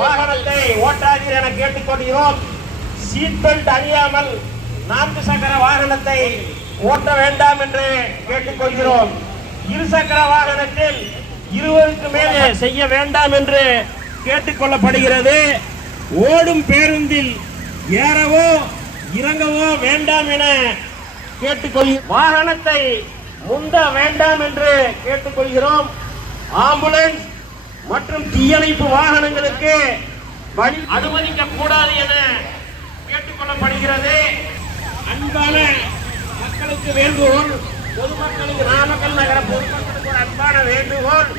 வாகனத்தை ஓட்டாதீர் என கேட்டுக்கொள்கிறோம். சீட் பெல்ட் அணியாமல் 4 சக்கர வாகனத்தை ஓட்ட வேண்டாம் என்று கேட்டுக்கொள்கிறோம். 2 சக்கர வாகனத்தில் 20க்கு மேலே செய்ய வேண்டாம் என்று கேட்டுக்கொள்ளப்படுகிறது. ஓடும் பேருந்தில் ஏறவோ இறங்கவோ வேண்டாம் என கேட்டுக்கொள்கிறோம். வாகனத்தை முந்த வேண்டாம் என்று கேட்டுக்கொள்கிறோம். ஆம்புலன்ஸ் மற்றும் தீயணைப்பு வாகனங்களுக்கு வழி அனுமதிக்க கூடாது என கேட்டுக்கொள்ளப்படுகிறது. அன்பான மக்களுக்கு வேண்டுகோள், பொதுமக்களுக்கு, நாமக்கல் நகர பொதுமக்களுக்கு ஒரு அன்பான வேண்டுகோள்,